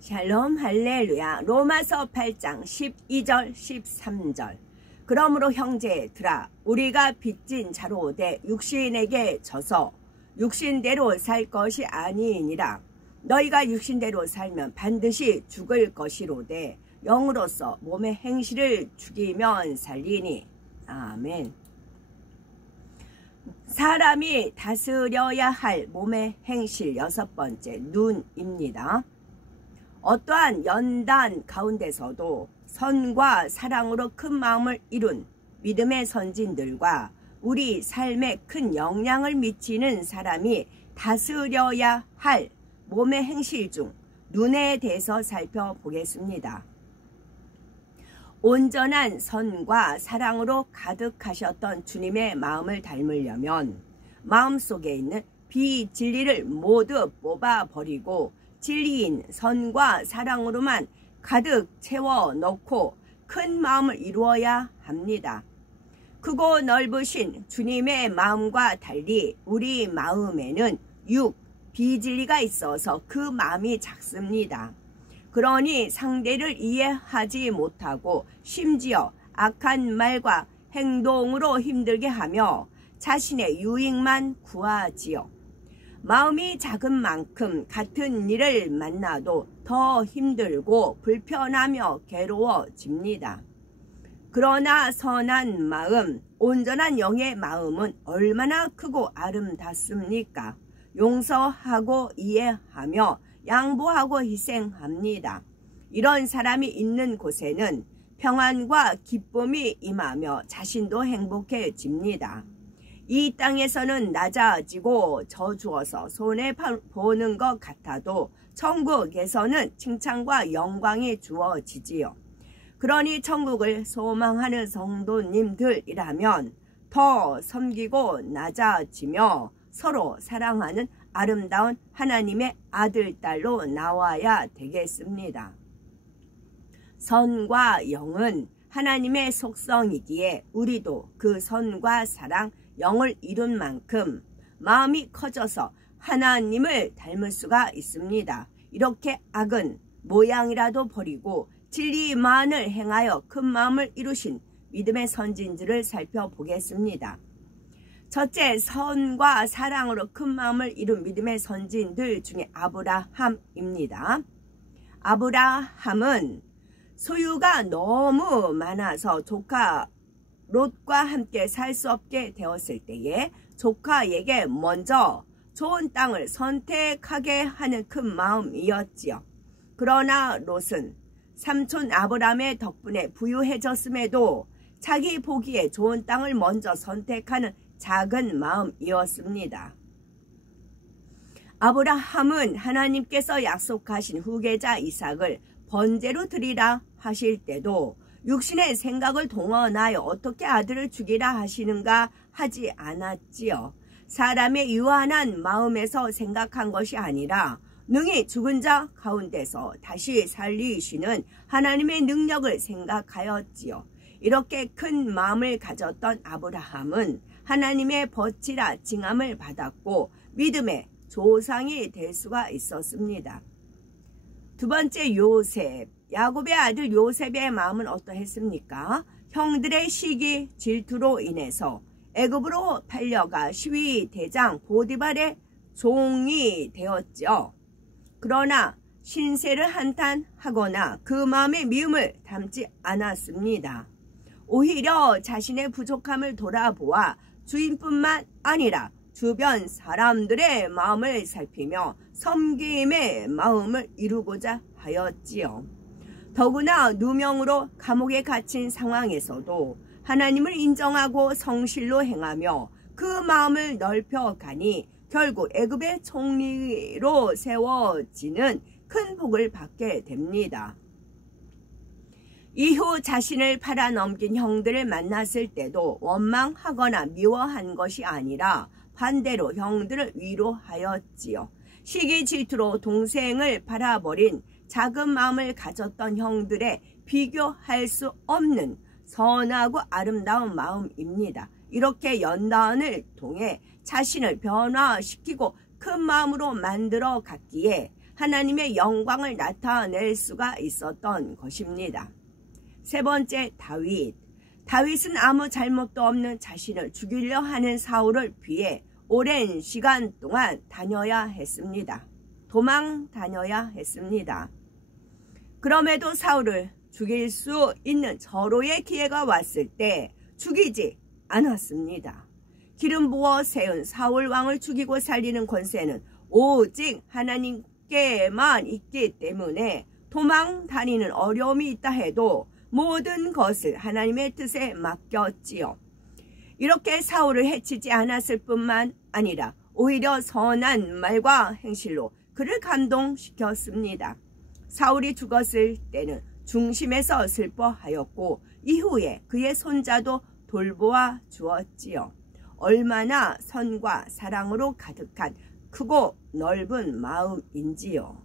샬롬 할렐루야. 로마서 8장 12절 13절. 그러므로 형제들아 우리가 빚진 자로 돼 육신에게 져서 육신대로 살 것이 아니니라. 너희가 육신대로 살면 반드시 죽을 것이로되 영으로서 몸의 행실을 죽이면 살리니. 아멘. 사람이 다스려야 할 몸의 행실 6번째, 눈입니다. 어떠한 연단 가운데서도 선과 사랑으로 큰 마음을 이룬 믿음의 선진들과 우리 삶에 큰 영향을 미치는 사람이 다스려야 할 몸의 행실 중 눈에 대해서 살펴보겠습니다. 온전한 선과 사랑으로 가득하셨던 주님의 마음을 닮으려면 마음속에 있는 비진리를 모두 뽑아버리고 진리인 선과 사랑으로만 가득 채워 넣고 큰 마음을 이루어야 합니다. 크고 넓으신 주님의 마음과 달리 우리 마음에는 비진리가 있어서 그 마음이 작습니다. 그러니 상대를 이해하지 못하고 심지어 악한 말과 행동으로 힘들게 하며 자신의 유익만 구하지요. 마음이 작은 만큼 같은 일을 만나도 더 힘들고 불편하며 괴로워집니다. 그러나 선한 마음, 온전한 영의 마음은 얼마나 크고 아름답습니까? 용서하고 이해하며 양보하고 희생합니다. 이런 사람이 있는 곳에는 평안과 기쁨이 임하며 자신도 행복해집니다. 이 땅에서는 낮아지고 저주어서 손해보는 것 같아도 천국에서는 칭찬과 영광이 주어지지요. 그러니 천국을 소망하는 성도님들이라면 더 섬기고 낮아지며 서로 사랑하는 아름다운 하나님의 아들, 딸로 나와야 되겠습니다. 선과 영은 하나님의 속성이기에 우리도 그 선과 사랑, 영을 이룬 만큼 마음이 커져서 하나님을 닮을 수가 있습니다. 이렇게 악은 모양이라도 버리고 진리만을 행하여 큰 마음을 이루신 믿음의 선진들을 살펴보겠습니다. 첫째, 선과 사랑으로 큰 마음을 이룬 믿음의 선진들 중에 아브라함입니다. 아브라함은 소유가 너무 많아서 조카 롯과 함께 살 수 없게 되었을 때에 조카에게 먼저 좋은 땅을 선택하게 하는 큰 마음이었지요. 그러나 롯은 삼촌 아브라함의 덕분에 부유해졌음에도 자기 보기에 좋은 땅을 먼저 선택하는 작은 마음이었습니다. 아브라함은 하나님께서 약속하신 후계자 이삭을 번제로 드리라 하실 때도 육신의 생각을 동원하여 어떻게 아들을 죽이라 하시는가 하지 않았지요. 사람의 유한한 마음에서 생각한 것이 아니라 능히 죽은 자 가운데서 다시 살리시는 하나님의 능력을 생각하였지요. 이렇게 큰 마음을 가졌던 아브라함은 하나님의 버치라 징함을 받았고 믿음의 조상이 될 수가 있었습니다. 두 번째, 요셉. 야곱의 아들 요셉의 마음은 어떠했습니까? 형들의 시기 질투로 인해서 애굽으로 팔려가 시위 대장 보디발의 종이 되었죠. 그러나 신세를 한탄하거나 그 마음의 미움을 담지 않았습니다. 오히려 자신의 부족함을 돌아보아 주인뿐만 아니라 주변 사람들의 마음을 살피며 섬김의 마음을 이루고자 하였지요. 더구나 누명으로 감옥에 갇힌 상황에서도 하나님을 인정하고 성실로 행하며 그 마음을 넓혀가니 결국 애굽의 총리로 세워지는 큰 복을 받게 됩니다. 이후 자신을 팔아넘긴 형들을 만났을 때도 원망하거나 미워한 것이 아니라 반대로 형들을 위로하였지요. 시기 질투로 동생을 팔아버린 작은 마음을 가졌던 형들의 비교할 수 없는 선하고 아름다운 마음입니다. 이렇게 연단을 통해 자신을 변화시키고 큰 마음으로 만들어 갔기에 하나님의 영광을 나타낼 수가 있었던 것입니다. 세 번째, 다윗. 다윗은 아무 잘못도 없는 자신을 죽이려 하는 사울을 피해 오랜 시간 동안 다녀야 했습니다. 도망 다녀야 했습니다. 그럼에도 사울을 죽일 수 있는 절호의 기회가 왔을 때 죽이지 않았습니다. 기름 부어 세운 사울 왕을 죽이고 살리는 권세는 오직 하나님께만 있기 때문에 도망 다니는 어려움이 있다 해도 모든 것을 하나님의 뜻에 맡겼지요. 이렇게 사울을 해치지 않았을 뿐만 아니라 오히려 선한 말과 행실로 그를 감동시켰습니다. 사울이 죽었을 때는 중심에서 슬퍼하였고 이후에 그의 손자도 돌보아 주었지요. 얼마나 선과 사랑으로 가득한 크고 넓은 마음인지요.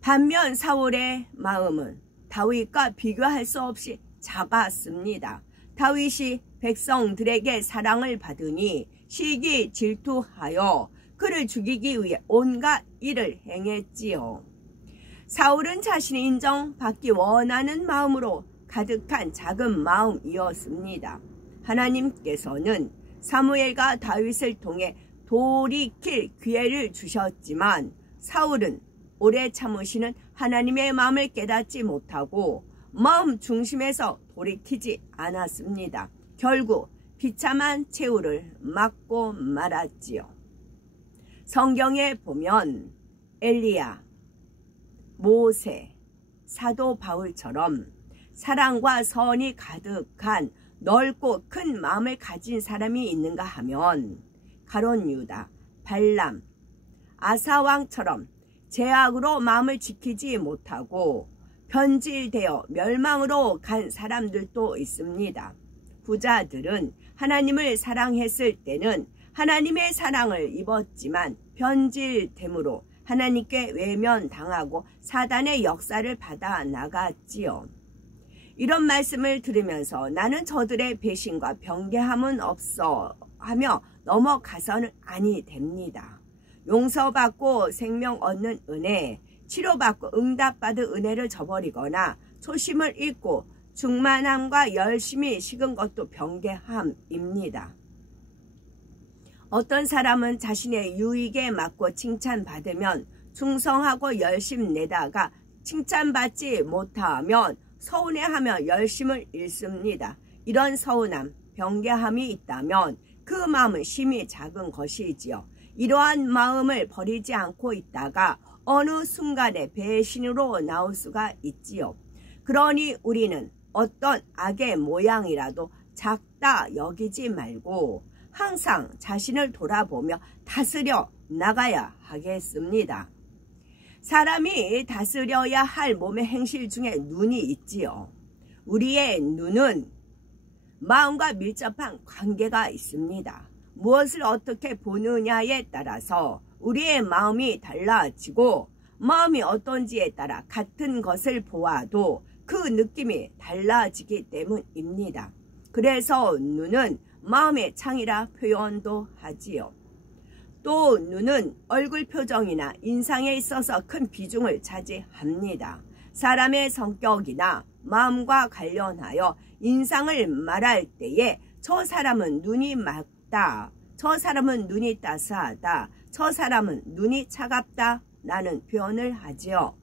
반면 사울의 마음은 다윗과 비교할 수 없이 작았습니다. 다윗이 백성들에게 사랑을 받으니 시기 질투하여 그를 죽이기 위해 온갖 일을 행했지요. 사울은 자신이 인정받기 원하는 마음으로 가득한 작은 마음이었습니다. 하나님께서는 사무엘과 다윗을 통해 돌이킬 기회를 주셨지만 사울은 오래 참으시는 하나님의 마음을 깨닫지 못하고 마음 중심에서 돌이키지 않았습니다. 결국 비참한 최후를 맞고 말았지요. 성경에 보면 엘리야, 모세, 사도 바울처럼 사랑과 선이 가득한 넓고 큰 마음을 가진 사람이 있는가 하면 가룟 유다, 발람, 아사왕처럼 죄악으로 마음을 지키지 못하고 변질되어 멸망으로 간 사람들도 있습니다. 부자들은 하나님을 사랑했을 때는 하나님의 사랑을 입었지만 변질됨으로 하나님께 외면당하고 사단의 역사를 받아 나갔지요. 이런 말씀을 들으면서 나는 저들의 배신과 변개함은 없어 하며 넘어가서는 아니 됩니다. 용서받고 생명 얻는 은혜, 치료받고 응답받은 은혜를 저버리거나 초심을 잃고 충만함과 열심히 식은 것도 변개함입니다. 어떤 사람은 자신의 유익에 맞고 칭찬받으면 충성하고 열심 내다가 칭찬받지 못하면 서운해하며 열심을 잃습니다. 이런 서운함, 변개함이 있다면 그 마음은 심히 작은 것이지요. 이러한 마음을 버리지 않고 있다가 어느 순간에 배신으로 나올 수가 있지요. 그러니 우리는 어떤 악의 모양이라도 작다 여기지 말고 항상 자신을 돌아보며 다스려 나가야 하겠습니다. 사람이 다스려야 할 몸의 행실 중에 눈이 있지요. 우리의 눈은 마음과 밀접한 관계가 있습니다. 무엇을 어떻게 보느냐에 따라서 우리의 마음이 달라지고 마음이 어떤지에 따라 같은 것을 보아도 그 느낌이 달라지기 때문입니다. 그래서 눈은 마음의 창이라 표현도 하지요. 또 눈은 얼굴 표정이나 인상에 있어서 큰 비중을 차지합니다. 사람의 성격이나 마음과 관련하여 인상을 말할 때에 저 사람은 눈이 맑다, 저 사람은 눈이 따스하다, 저 사람은 눈이 차갑다 라는 표현을 하지요.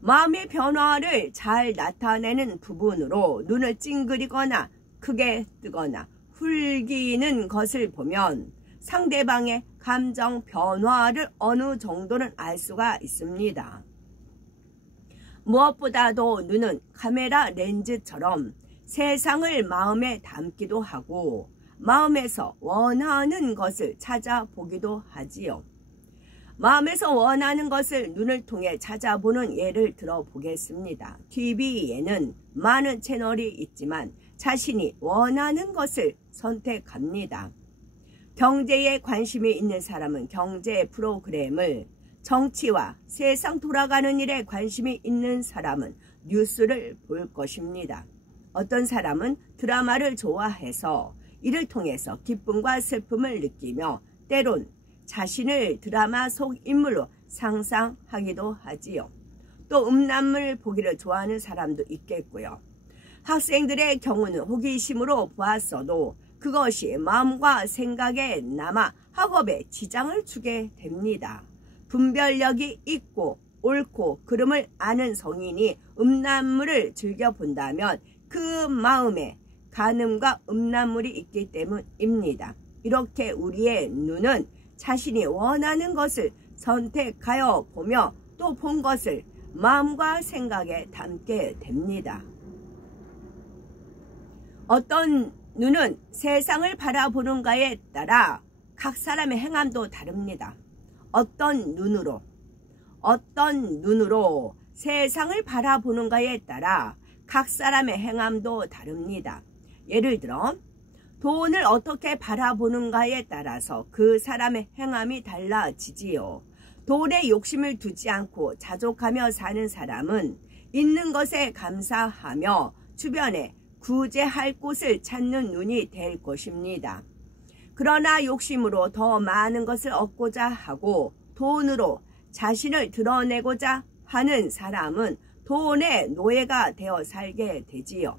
마음의 변화를 잘 나타내는 부분으로 눈을 찡그리거나 크게 뜨거나 흘기는 것을 보면 상대방의 감정 변화를 어느 정도는 알 수가 있습니다. 무엇보다도 눈은 카메라 렌즈처럼 세상을 마음에 담기도 하고 마음에서 원하는 것을 찾아보기도 하지요. 마음에서 원하는 것을 눈을 통해 찾아보는 예를 들어보겠습니다. TV에는 많은 채널이 있지만 자신이 원하는 것을 선택합니다. 경제에 관심이 있는 사람은 경제 프로그램을, 정치와 세상 돌아가는 일에 관심이 있는 사람은 뉴스를 볼 것입니다. 어떤 사람은 드라마를 좋아해서 이를 통해서 기쁨과 슬픔을 느끼며 때론 자신을 드라마 속 인물로 상상하기도 하지요. 또 음란물 보기를 좋아하는 사람도 있겠고요. 학생들의 경우는 호기심으로 보았어도 그것이 마음과 생각에 남아 학업에 지장을 주게 됩니다. 분별력이 있고 옳고 그름을 아는 성인이 음란물을 즐겨본다면 그 마음에 간음과 음란물이 있기 때문입니다. 이렇게 우리의 눈은 자신이 원하는 것을 선택하여 보며 또 본 것을 마음과 생각에 담게 됩니다. 어떤 눈은 세상을 바라보는가에 따라 각 사람의 행함도 다릅니다. 어떤 눈으로 세상을 바라보는가에 따라 각 사람의 행함도 다릅니다. 예를 들어 돈을 어떻게 바라보는가에 따라서 그 사람의 행함이 달라지지요. 돈에 욕심을 두지 않고 자족하며 사는 사람은 있는 것에 감사하며 주변에 구제할 곳을 찾는 눈이 될 것입니다. 그러나 욕심으로 더 많은 것을 얻고자 하고 돈으로 자신을 드러내고자 하는 사람은 돈의 노예가 되어 살게 되지요.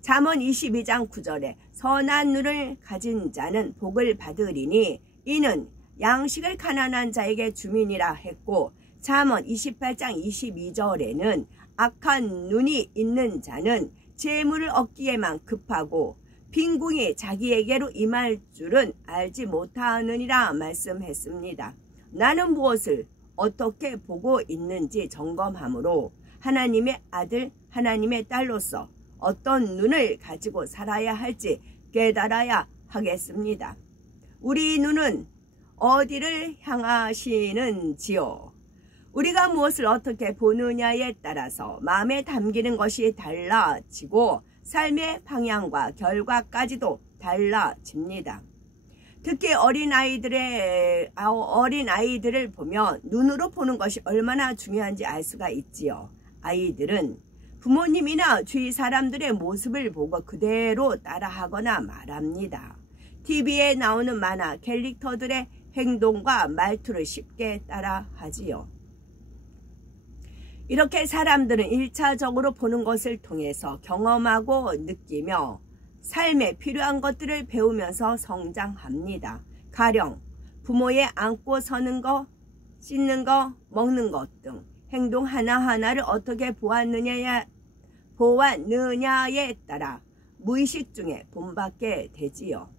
잠언 22장 9절에 선한 눈을 가진 자는 복을 받으리니 이는 양식을 가난한 자에게 주민이라 했고, 잠언 28장 22절에는 악한 눈이 있는 자는 재물을 얻기에만 급하고 빈궁이 자기에게로 임할 줄은 알지 못하느니라 말씀했습니다. 나는 무엇을 어떻게 보고 있는지 점검함으로 하나님의 아들, 하나님의 딸로서 어떤 눈을 가지고 살아야 할지 깨달아야 하겠습니다. 우리 눈은 어디를 향하시는지요? 우리가 무엇을 어떻게 보느냐에 따라서 마음에 담기는 것이 달라지고 삶의 방향과 결과까지도 달라집니다. 특히 어린아이들을 보면 눈으로 보는 것이 얼마나 중요한지 알 수가 있지요. 아이들은 부모님이나 주위 사람들의 모습을 보고 그대로 따라하거나 말합니다. TV에 나오는 만화 캐릭터들의 행동과 말투를 쉽게 따라하지요. 이렇게 사람들은 1차적으로 보는 것을 통해서 경험하고 느끼며 삶에 필요한 것들을 배우면서 성장합니다. 가령 부모의 안고 서는 것, 씻는 것, 먹는 것 등 행동 하나하나를 어떻게 보았느냐에 따라 무의식 중에 본받게 되지요.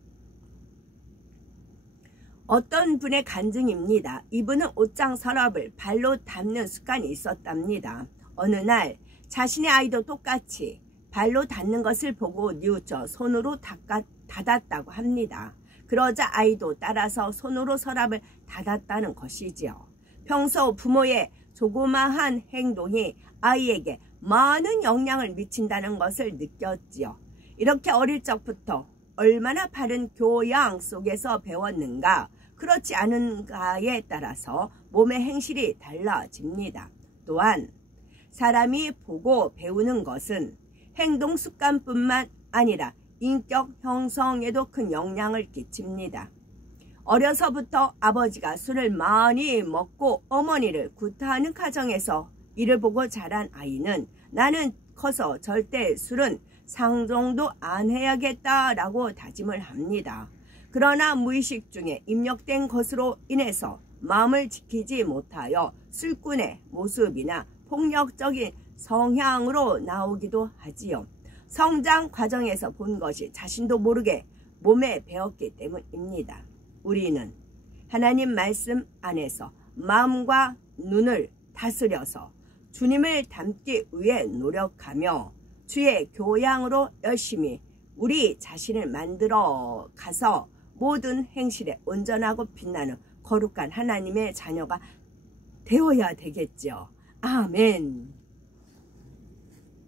어떤 분의 간증입니다. 이분은 옷장 서랍을 발로 닦는 습관이 있었답니다. 어느 날 자신의 아이도 똑같이 발로 닦는 것을 보고 뉘우쳐 손으로 닫았다고 합니다. 그러자 아이도 따라서 손으로 서랍을 닫았다는 것이지요. 평소 부모의 조그마한 행동이 아이에게 많은 영향을 미친다는 것을 느꼈지요. 이렇게 어릴 적부터 얼마나 바른 교양 속에서 배웠는가, 그렇지 않은가에 따라서 몸의 행실이 달라집니다. 또한 사람이 보고 배우는 것은 행동 습관뿐만 아니라 인격 형성에도 큰 영향을 끼칩니다. 어려서부터 아버지가 술을 많이 먹고 어머니를 구타하는 가정에서 이를 보고 자란 아이는 나는 커서 절대 술은 상정도 안 해야겠다라고 다짐을 합니다. 그러나 무의식 중에 입력된 것으로 인해서 마음을 지키지 못하여 술꾼의 모습이나 폭력적인 성향으로 나오기도 하지요. 성장 과정에서 본 것이 자신도 모르게 몸에 배었기 때문입니다. 우리는 하나님 말씀 안에서 마음과 눈을 다스려서 주님을 닮기 위해 노력하며 주의 교양으로 열심히 우리 자신을 만들어 가서 모든 행실에 온전하고 빛나는 거룩한 하나님의 자녀가 되어야 되겠죠. 아멘.